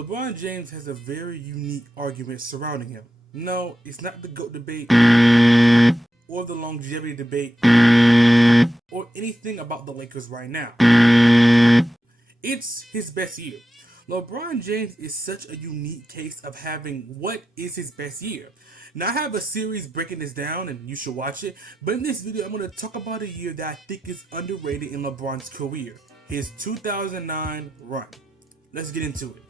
LeBron James has a very unique argument surrounding him. No, it's not the GOAT debate or the longevity debate or anything about the Lakers right now. It's his best year. LeBron James is such a unique case of having what is his best year. Now, I have a series breaking this down and you should watch it, but in this video I'm going to talk about a year that I think is underrated in LeBron's career, his 2009 run. Let's get into it.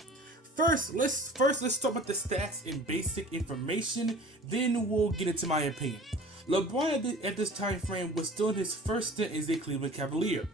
First, let's start with the stats and basic information, then we'll get into my opinion. LeBron at this time frame was still in his first stint as a Cleveland Cavalier.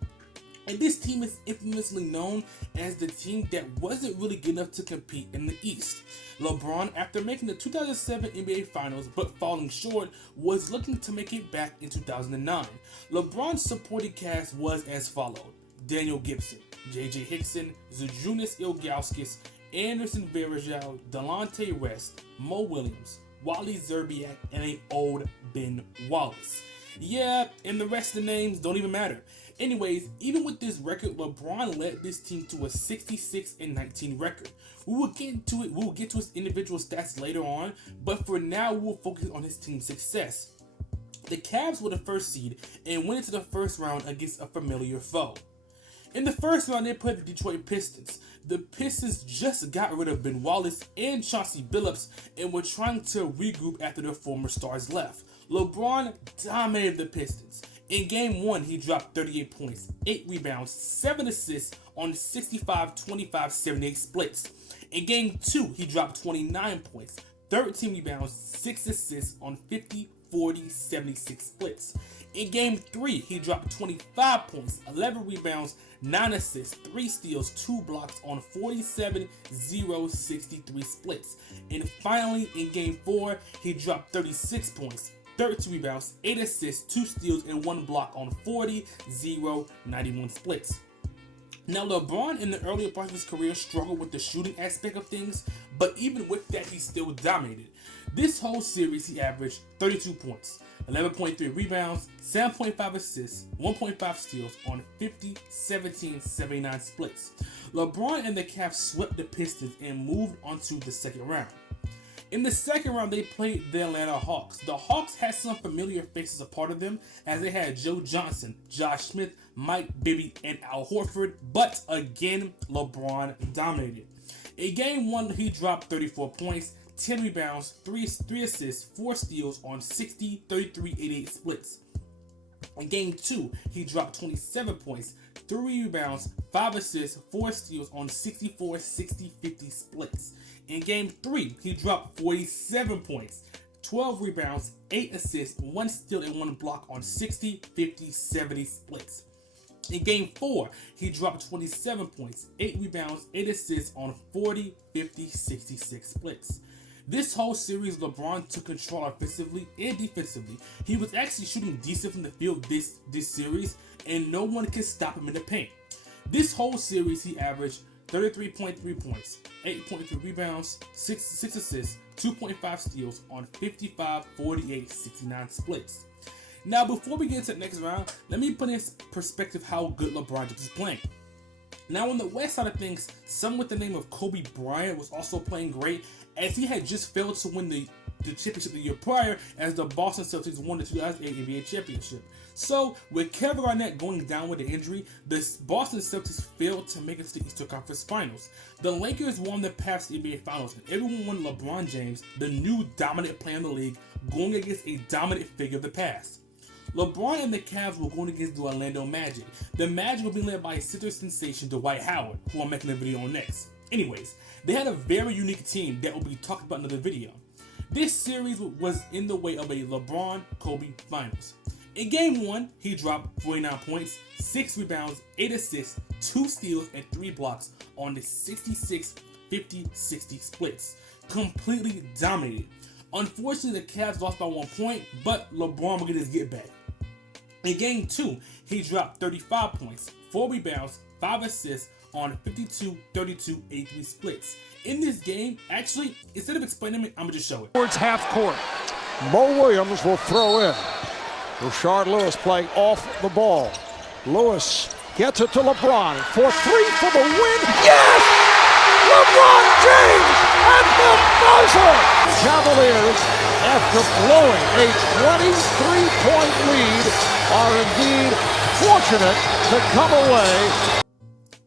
And this team is infamously known as the team that wasn't really good enough to compete in the East. LeBron, after making the 2007 NBA Finals but falling short, was looking to make it back in 2009. LeBron's supporting cast was as followed: Daniel Gibson, J.J. Hickson, Zydrunas Ilgauskas, Anderson Varejao, Delonte West, Mo Williams, Wally Szczerbiak, and an old Ben Wallace. Yeah, and the rest of the names don't even matter. Anyways, even with this record, LeBron led this team to a 66-19 record. We will get to his individual stats later on, but for now we will focus on his team's success. The Cavs were the first seed and went into the first round against a familiar foe. In the first round, they played the Detroit Pistons. The Pistons just got rid of Ben Wallace and Chauncey Billups and were trying to regroup after their former stars left. LeBron dominated the Pistons. In Game 1, he dropped 38 points, 8 rebounds, 7 assists on 65-25-78 splits. In Game 2, he dropped 29 points, 13 rebounds, 6 assists on 50-40-76 splits. In Game 3, he dropped 25 points, 11 rebounds, 9 assists, 3 steals, 2 blocks on 47-0-63 splits. And finally, in Game 4, he dropped 36 points, 32 rebounds, 8 assists, 2 steals, and 1 block on 40-0-91 splits. Now, LeBron in the earlier parts of his career struggled with the shooting aspect of things, but even with that, he still dominated. This whole series, he averaged 32 points, 11.3 rebounds, 7.5 assists, 1.5 steals on 50-17-79 splits. LeBron and the Cavs swept the Pistons and moved on to the second round. In the second round, they played the Atlanta Hawks. The Hawks had some familiar faces a part of them, as they had Joe Johnson, Josh Smith, Mike Bibby, and Al Horford, but again, LeBron dominated. In Game 1, he dropped 34 points, 10 rebounds, 3 assists, 4 steals on 60-33-88 splits. In Game 2, he dropped 27 points, 3 rebounds, 5 assists, 4 steals on 64-60-50 splits. In Game 3, he dropped 47 points, 12 rebounds, 8 assists, 1 steal, and 1 block on 60-50-70 splits. In Game 4, he dropped 27 points, 8 rebounds, 8 assists on 40-50-66 splits. This whole series, LeBron took control offensively and defensively. He was actually shooting decent from the field this series, and no one could stop him in the paint. This whole series, he averaged 33.3 points, 8.3 rebounds, 6 assists, 2.5 steals on 55-48-69 splits. Now, before we get into the next round, let me put in perspective how good LeBron James is playing. Now, on the West side of things, someone with the name of Kobe Bryant was also playing great, as he had just failed to win the championship the year prior, as the Boston Celtics won the 2008 NBA championship. So, with Kevin Garnett going down with the injury, the Boston Celtics failed to make it to the Eastern Conference Finals. The Lakers won the past NBA Finals, and everyone wanted LeBron James, the new dominant player in the league, going against a dominant figure of the past. LeBron and the Cavs were going against the Orlando Magic. The Magic were being led by a center sensation, Dwight Howard, who I'm making a video on next. Anyways, they had a very unique team that will be talked about in another video. This series was in the way of a LeBron-Kobe finals. In Game 1, he dropped 49 points, 6 rebounds, 8 assists, 2 steals, and 3 blocks on the 66-50-60 splits. Completely dominated. Unfortunately, the Cavs lost by 1 point, but LeBron will get his get back. In Game 2, he dropped 35 points, 4 rebounds, 5 assists on 52-32-83 splits. In this game, actually, instead of explaining it, I'm going to just show it. Towards half court. Mo Williams will throw in. Rashard Lewis playing off the ball. Lewis gets it to LeBron for 3 for the win. Yes! LeBron James at the buzzer! Cavaliers, after blowing a 23-point lead, are indeed fortunate to come away.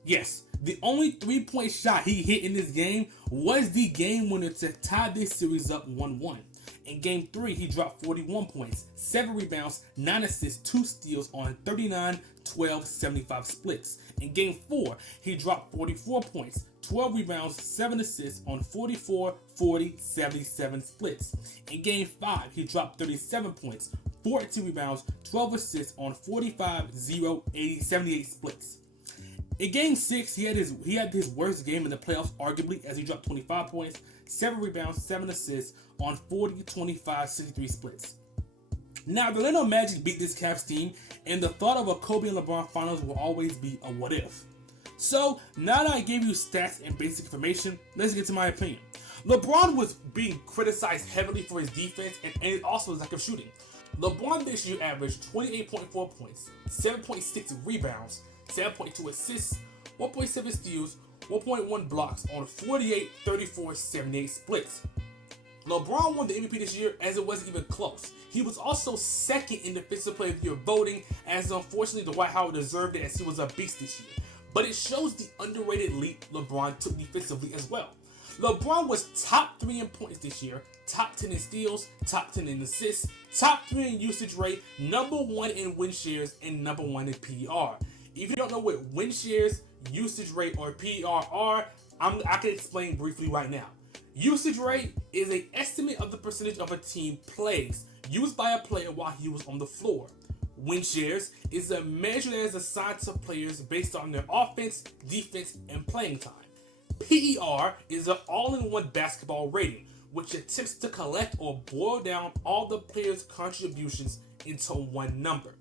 Yes, the only 3-point shot he hit in this game was the game winner to tie this series up 1-1. In Game 3, he dropped 41 points, 7 rebounds, 9 assists, 2 steals on 39, 12, 75 splits. In Game 4, he dropped 44 points, 12 rebounds, 7 assists on 44, 40, 77 splits. In Game 5, he dropped 37 points, 14 rebounds, 12 assists on 45, 0, 80, 78 splits. In Game 6, he had his worst game in the playoffs, arguably, as he dropped 25 points, 7 rebounds, 7 assists on 40, 25, 63 splits. Now, the Orlando Magic beat this Cavs team, and the thought of a Kobe and LeBron finals will always be a what if. So, now that I gave you stats and basic information, let's get to my opinion. LeBron was being criticized heavily for his defense and also his lack of shooting. LeBron this year averaged 28.4 points, 7.6 rebounds, 7.2 assists, 1.7 steals, 1.1 blocks on 48, 34, 78 splits. LeBron won the MVP this year as it wasn't even close. He was also second in Defensive Player of the Year voting, as unfortunately Dwight Howard deserved it as he was a beast this year. But it shows the underrated leap LeBron took defensively as well. LeBron was top 3 in points this year, top 10 in steals, top 10 in assists, top 3 in usage rate, number 1 in win shares, and number 1 in PER. If you don't know what win shares, usage rate, or PER are, I can explain briefly right now. Usage rate is an estimate of the percentage of a team plays used by a player while he was on the floor. Win shares is a measure that is assigned to players based on their offense, defense, and playing time. PER is an all-in-one basketball rating, which attempts to collect or boil down all the players' contributions into one number.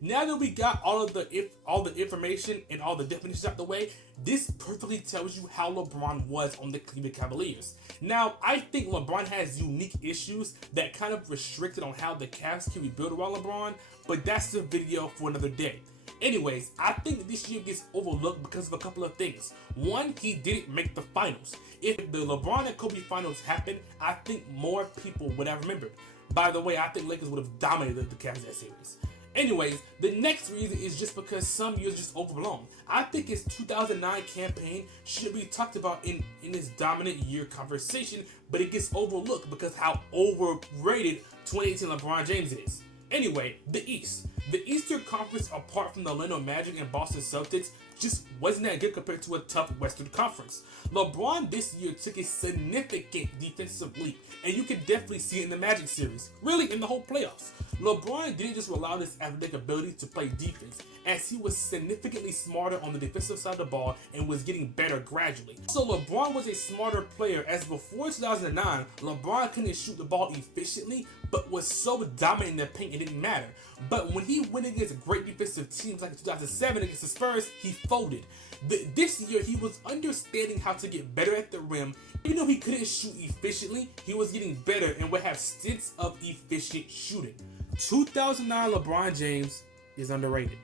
Now that we got all the information and all the definitions out the way, this perfectly tells you how LeBron was on the Cleveland Cavaliers. Now, I think LeBron has unique issues that kind of restricted on how the Cavs can rebuild around LeBron, but that's the video for another day. Anyways, I think that this year gets overlooked because of a couple of things. One, he didn't make the finals. If the LeBron and Kobe finals happened, I think more people would have remembered. By the way, I think Lakers would have dominated the Cavs that series. Anyways, the next reason is just because some years just overblown. I think his 2009 campaign should be talked about in his dominant year conversation, but it gets overlooked because how overrated 2018 LeBron James is. Anyway, the East. The Eastern Conference, apart from the Orlando Magic and Boston Celtics, just wasn't that good compared to a tough Western Conference. LeBron this year took a significant defensive leap, and you can definitely see it in the Magic series, really in the whole playoffs. LeBron didn't just rely on his athletic ability to play defense, as he was significantly smarter on the defensive side of the ball and was getting better gradually. So LeBron was a smarter player, as before 2009, LeBron couldn't shoot the ball efficiently, but was so dominant in the paint it didn't matter. But when he went against great defensive teams like 2007 against the Spurs, he folded. This year, he was understanding how to get better at the rim. Even though he couldn't shoot efficiently, he was getting better and would have stints of efficient shooting. 2009 LeBron James is underrated.